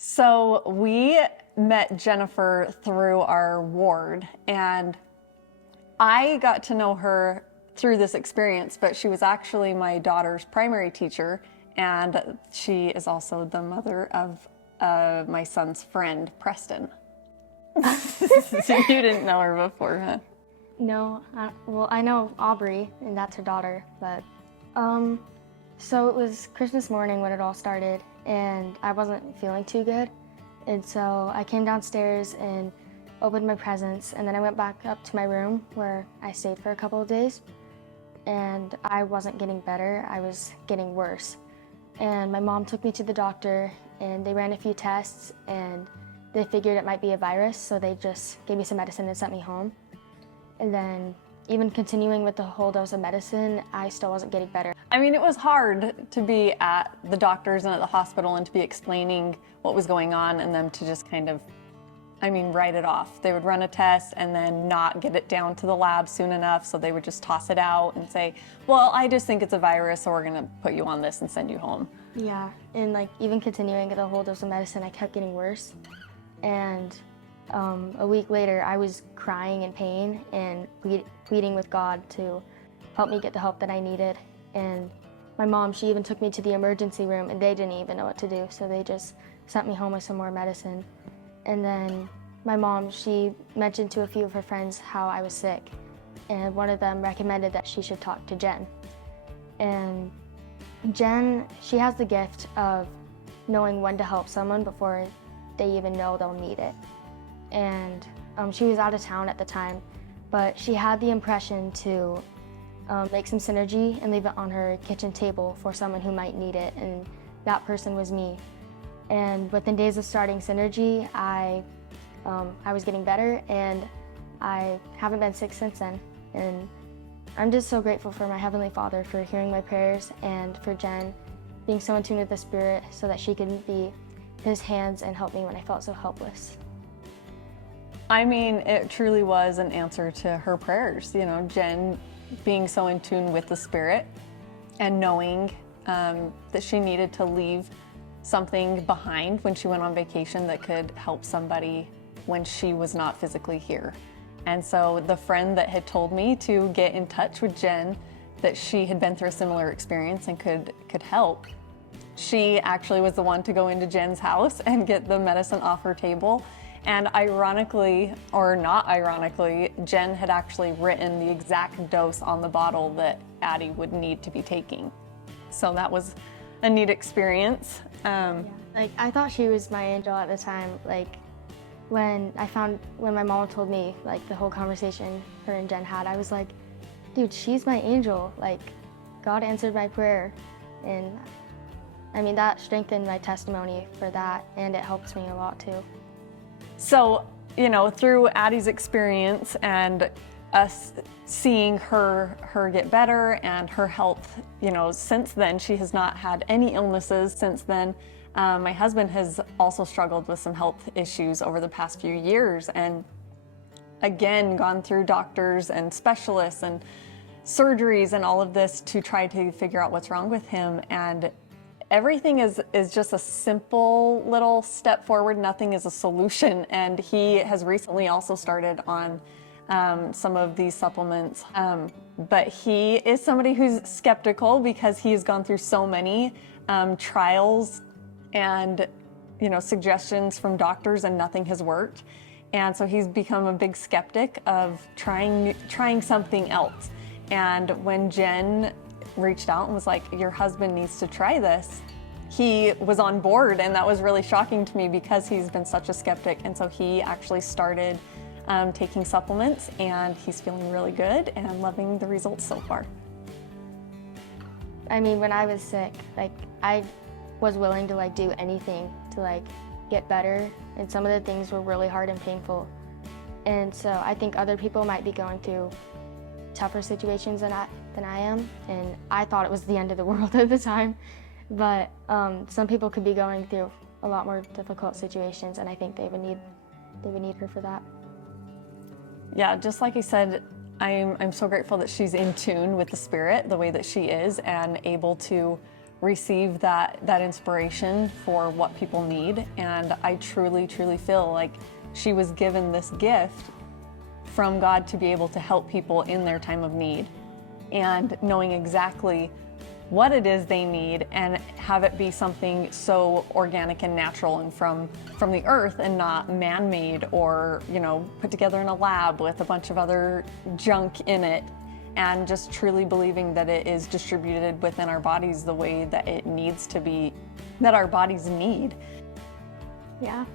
So we met Jennifer through our ward, and I got to know her through this experience, but she was actually my daughter's primary teacher, and she is also the mother of my son's friend, Preston. So you didn't know her before, huh? No, well, I know Aubrey, and that's her daughter, but, so it was Christmas morning when it all started, and I wasn't feeling too good, and so I came downstairs and opened my presents, and then I went back up to my room where I stayed for a couple of days, and I wasn't getting better, I was getting worse. And my mom took me to the doctor, and they ran a few tests, and they figured it might be a virus, so they just gave me some medicine and sent me home. And then even continuing with the whole dose of medicine, I still wasn't getting better. I mean, it was hard to be at the doctors and at the hospital and to be explaining what was going on and them to just kind of, write it off. They would run a test and then not get it down to the lab soon enough, so they would just toss it out and say, well, I just think it's a virus, so we're gonna put you on this and send you home. Yeah, and like even continuing with the whole dose of medicine, I kept getting worse. And a week later, I was crying in pain and pleading with God to help me get the help that I needed. And my mom, she even took me to the emergency room, and they didn't even know what to do, so they just sent me home with some more medicine. And then my mom, she mentioned to a few of her friends how I was sick, and one of them recommended that she should talk to Jen. And Jen, she has the gift of knowing when to help someone before they even know they'll need it. And she was out of town at the time, but she had the impression to make some synergy and leave it on her kitchen table for someone who might need it, and that person was me. And within days of starting synergy, I was getting better, and I haven't been sick since then. And I'm just so grateful for my Heavenly Father for hearing my prayers, and for Jen being so in tune with the Spirit so that she could be His hands and help me when I felt so helpless. It truly was an answer to her prayers. Jen being so in tune with the Spirit and knowing that she needed to leave something behind when she went on vacation that could help somebody when she was not physically here. And so the friend that had told me to get in touch with Jen, that she had been through a similar experience and could help, she actually was the one to go into Jen's house and get the medicine off her table. And ironically, or not ironically, Jen had actually written the exact dose on the bottle that Addy would need to be taking. So that was a neat experience. Yeah. Like, I thought she was my angel at the time. Like, when my mom told me, like, the whole conversation her and Jen had, I was like, dude, she's my angel. Like, God answered my prayer. And that strengthened my testimony for that, and it helped me a lot too. So, through Addy's experience and us seeing her get better and her health, since then, she has not had any illnesses since then. My husband has also struggled with some health issues over the past few years, and again, gone through doctors and specialists and surgeries and all of this to try to figure out what's wrong with him. And everything is just a simple little step forward. Nothing is a solution. And he has recently also started on some of these supplements. But he is somebody who's skeptical because he has gone through so many trials and suggestions from doctors, and nothing has worked. And so he's become a big skeptic of trying something else. And when Jen reached out and was like, your husband needs to try this, he was on board, and that was really shocking to me because he's been such a skeptic. And so he actually started taking supplements, and he's feeling really good and loving the results so far. When I was sick, I was willing to do anything to get better, and some of the things were really hard and painful. And so I think other people might be going through tougher situations than I am, and I thought it was the end of the world at the time. But some people could be going through a lot more difficult situations, and I think they would need her for that. Yeah, just like you said, I'm so grateful that she's in tune with the Spirit the way that she is, and able to receive that inspiration for what people need. And I truly, truly feel like she was given this gift from God to be able to help people in their time of need, and knowing exactly what it is they need and have it be something so organic and natural and from the earth and not man-made or, you know, put together in a lab with a bunch of other junk in it, and just truly believing that it is distributed within our bodies the way that it needs to be, that our bodies need. Yeah.